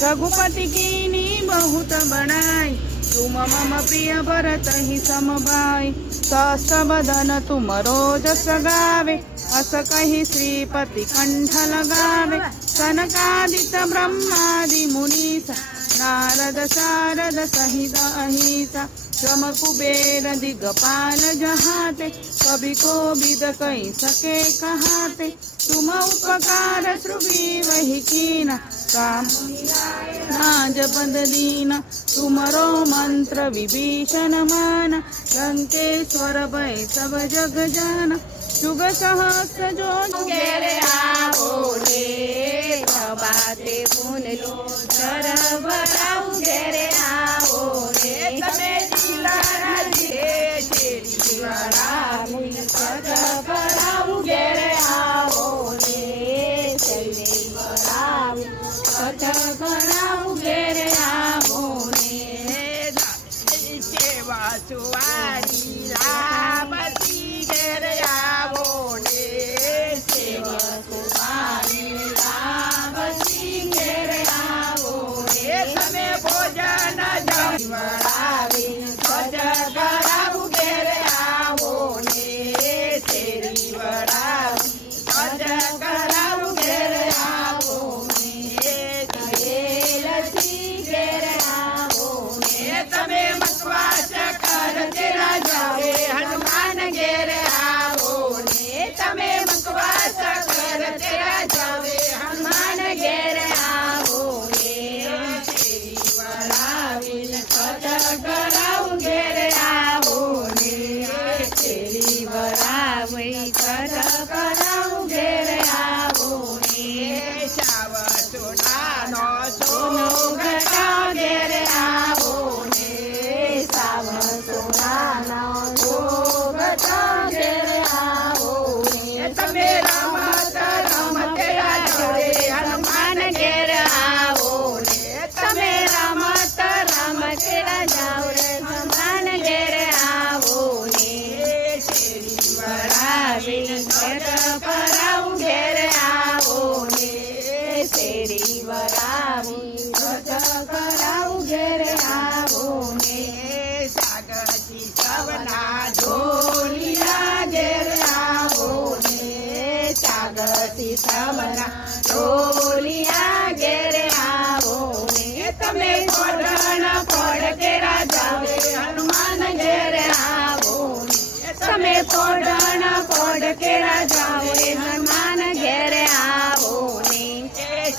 रघुपति कीनी बहुत बड़ाई, तुम मम प्रिय भरत ही सम भाई। सहस्र बदन तुम रोजस गावे, अस कहि श्रीपति कंठ लगावे। सनकादित ब्रह्मादि मुनीसा, नारद सारद सहित अहिसा। जम कुबेर दिगपाल जहाते, कवि कोविद कहि सके कहाते। तुम उपकार श्रुभी वही कीना, काम नाज बंद दीना। तुमरो मंत्र विभीषण माना, लंकेश्वर भय सब जग जाना। जुग सहस्र जो घेरे आवो रे, बाते पुन लो चर भराऊ घेरे आवो रे। તમે જીલાના જે જીવાડા મુઈ સજ ભરાऊ घेरे आवो રે। સૈવે ભરાऊ સજ ભરાऊ घेरे आवो રે। સેવા સુવારી રામતી घेरे आवो रे। સેવા સુવારી રામતી घेरे आवो રે। તમે ભોજન જમવાવી સજ કરાવું घेरे आवो ને। શેરી વડાવી સજ કરાવું घेरे आवो ને। લસી घेरे आवो ને। તમે મકવાસ કર તેરા જાવે હનુમાન घेरे आवो ने। તમે મકવાસ કર તેરા જાવે હનુમાન घेरे आवो ને। શેરી વડાવી સજ કરાવું घेरे आवो ने। શેરી વડાવી સજ કરાવું घेरे आवो ને। શાવ સોનાનો સોનો ઘટા घेरे आवो ने। શાવ સોનાનો સોનો ઘટા घेरे आवो ने। તમે રમત રમતે જોડે હનુમાન घेरे आवो ने। તમે રમત રમતે જાઓ રે હનુમાન घेरे आवो ने। શેરી વડાવી સજ કરાવું घेरे आवो ને। શેરી વડાવી સજ કરાવું घेरे आवो ને। સાગરથી સવના ઢોલિયા घेरे आवो ને। સાગરથી સવના ઢોલિયા घेरे आवो ને। તમે કોડણ કોડ તેરા જાવે હનુમાન घेरे आवो ने। તમે કોડણ કોડ તેરા જાવે હનુમાન घेरे आवो ने।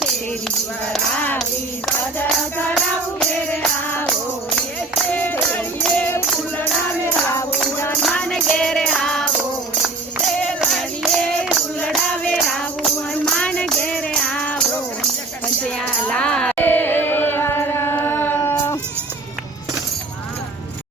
શેરી વડાવી સજ કરાવું घेरे आवो ને। શેરીએ ફૂલડા વેરાવું હનુમાન घेरे आवो ને। શેરીએ ફૂલડા વેરાવું હનુમાન घेरे आवो ને। જ્યાં